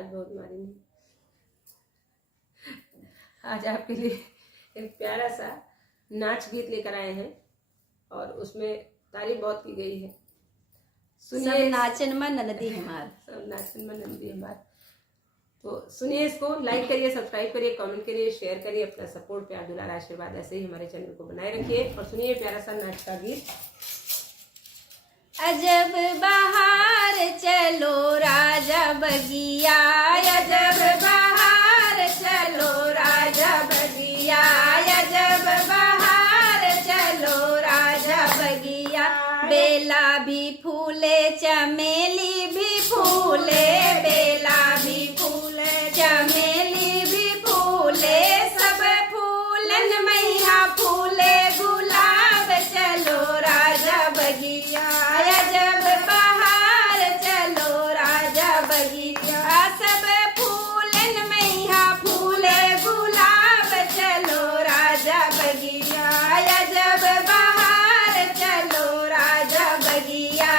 आज बहुत मारेंगे। आज आपके लिए एक प्यारा सा नाच गीत लेकर आए हैं और उसमें तारीफ बहुत की गई है। सब नाचन में ननदी हमार, सब नाचन में ननदी हमार। तो सुनिए इसको, लाइक करिए, सब्सक्राइब करिए, कमेंट करिए, शेयर करिए। अपना सपोर्ट, प्यार, दुलार, आशीर्वाद ऐसे ही हमारे चैनल को बनाए रखिए और सुनिए प्यारा सा नाच का गीत। अजब बहार चलो राजा बगिया, अजब बहार चलो राजा बगिया, अजब बहार चलो राजा बगिया। बेला भी फूले चमेली भी फूले, बेला भी फूले चमेली भी फूले, सब फूलन मैया फूले गुलाब चलो राजा बगिया, अजब बहार चलो राजा बगिया। सब फूलन मैया फूले गुलाब चलो राजा बगिया, अजब बहार चलो राजा बगिया,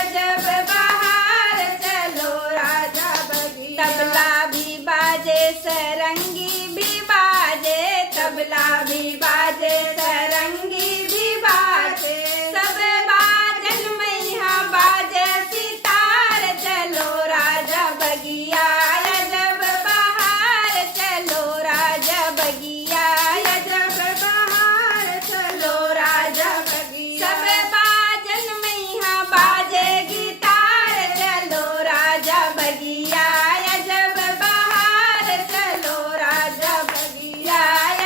अजब बहार चलो राजा बगिया। तबला भी बाजे सरंगी भी बाजे, तबला भी बाजे सरंगी भी बाजे, सब बाजन मैया बाजे सितार चलो राजा बगिया, अजब बहार चलो राजा बगिया, अजब बहार चलो राजा बगिया। सब बाजन मैया बाजे गिटार चलो राजा बगिया, अजब बहार चलो राजा बगिया,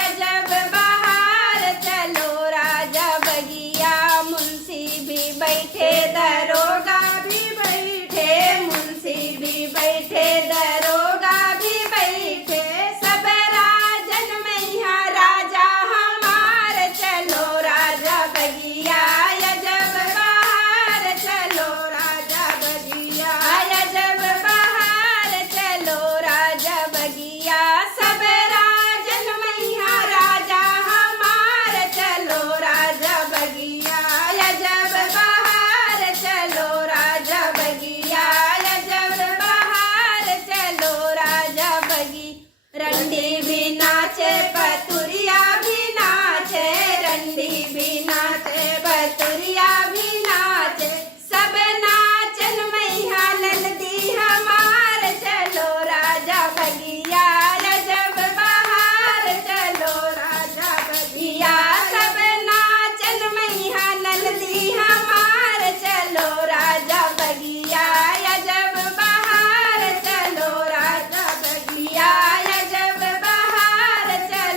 अजब बहार चलो राजा बगिया। मुंशी भी बैठे दरोगा भी बैठे, मुंशी भी बैठे दरोगा